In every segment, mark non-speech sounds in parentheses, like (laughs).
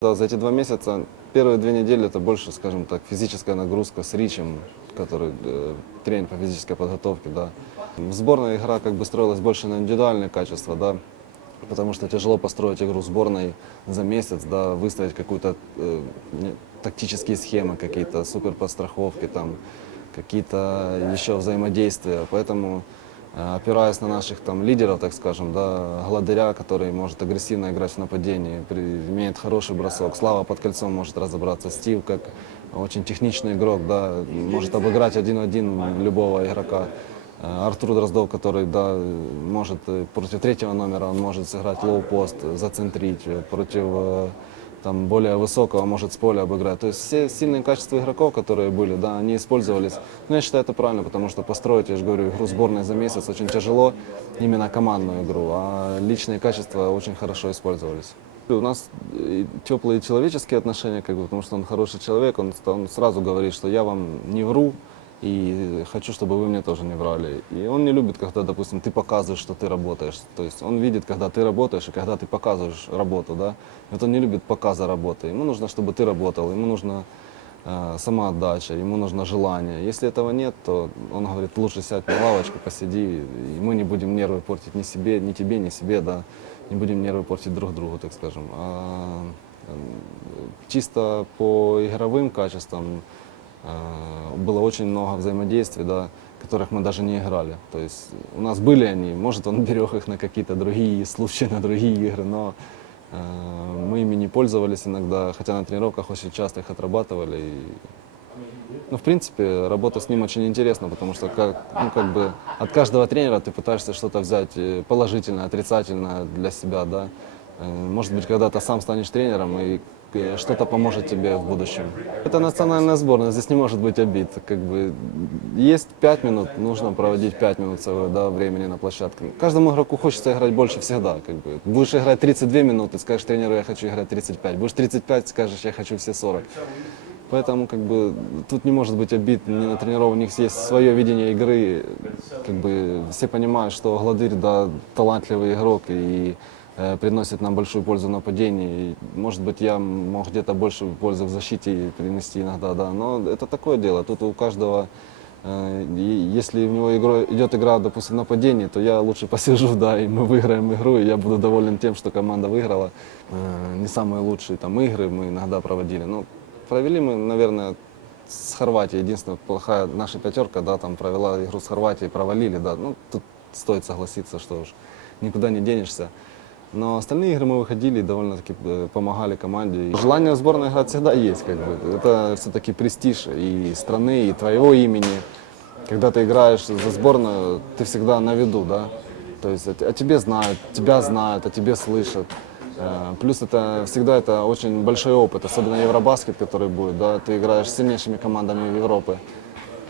Да, за эти два месяца, первые две недели это больше, скажем так, физическая нагрузка с Ричем, который э, тренер по физической подготовке, да. В сборной игра как бы строилась больше на индивидуальные качества, да, потому что тяжело построить игру сборной за месяц, да, выставить какую-то э, тактические схемы, какие-то суперподстраховки, там, какие-то еще взаимодействия, поэтому опираясь на наших там лидеров, так скажем, да, Гладыря, который может агрессивно играть в нападении, при- имеет хороший бросок, Слава под кольцом может разобраться, Стив как очень техничный игрок, да, может обыграть один в один любого игрока. Э, Артур Дроздов, который да, может э, против третьего номера он может сыграть лоу-пост, зацентрить, э, против э, там, более высокого может с поля обыграть. То есть все сильные качества игроков, которые были, да, они использовались. Но я считаю это правильно, потому что построить, я же говорю, игру сборной за месяц очень тяжело, именно командную игру, а личные качества очень хорошо использовались. У нас э, теплые человеческие отношения, как бы, потому что он хороший человек, он, он сразу говорит, что я вам не вру, и хочу, чтобы вы мне тоже не врали. И он не любит, когда, допустим, ты показываешь, что ты работаешь. То есть он видит, когда ты работаешь и когда ты показываешь работу, да. Вот он не любит показа работы. Ему нужно, чтобы ты работал, ему нужна э, самоотдача, ему нужно желание. Если этого нет, то он говорит, лучше сядь на лавочку, посиди, и мы не будем нервы портить ни себе, ни тебе, ни себе, да. Не будем нервы портить друг другу, так скажем. А, э, чисто по игровым качествам э, было очень много взаимодействий, да, которых мы даже не играли. То есть у нас были они, может он берег их на какие-то другие случаи, на другие игры, но э, мы ими не пользовались иногда, хотя на тренировках очень часто их отрабатывали. И, ну, в принципе, работа с ним очень интересна, потому что как, ну, как бы от каждого тренера ты пытаешься что-то взять э, положительное, отрицательное для себя, да. Э, Может быть, когда ты сам станешь тренером и что-то поможет тебе в будущем. Это национальная сборная, здесь не может быть обид. Как бы есть пять минут, нужно проводить пять минут своего да, времени на площадке. Каждому игроку хочется играть больше всегда. Как бы. Будешь играть 32 минуты, скажешь тренеру, я хочу играть 35. Будешь 35, скажешь, я хочу все 40. Поэтому как бы тут не может быть обид ни на тренеров, у них есть свое видение игры. Как бы все понимают, что Гладырь да, талантливый игрок и приносит нам большую пользу в нападении. И, может быть, я мог где-то больше пользы в защите принести иногда, да. Но это такое дело. Тут у каждого, э, и если у него игра, идет игра, допустим, в нападении, то я лучше (laughs) посижу, да, и мы выиграем игру, и я буду доволен тем, что команда выиграла. Э, не самые лучшие там игры мы иногда проводили. Но провели мы, наверное, с Хорватией. Единственная плохая наша пятерка, да, там провела игру с Хорватией, провалили, да. Ну, тут стоит согласиться, что уж никуда не денешься. Но остальные игры мы выходили и довольно-таки э, помогали команде. И желание в сборной играть всегда есть, как бы. Это все-таки престиж и страны, и твоего имени. Когда ты играешь за сборную, ты всегда на виду, да. То есть о, о тебе знают, тебя знают, о тебе слышат. Э, Плюс это всегда это очень большой опыт, особенно Евробаскет, который будет, да, ты играешь с сильнейшими командами Европы.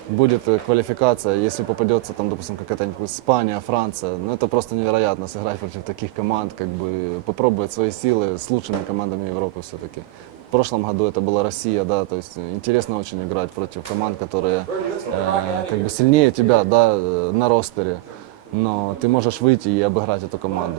Будет э, квалификация, если попадется там, допустим, какая-то Испания, Франция, ну это просто невероятно сыграть против таких команд, как бы попробовать свои силы с лучшими командами Европы все-таки. В прошлом году это была Россия, да, то есть э, интересно очень играть против команд, которые э, как бы сильнее тебя, да, э, на ростере, но ты можешь выйти и обыграть эту команду.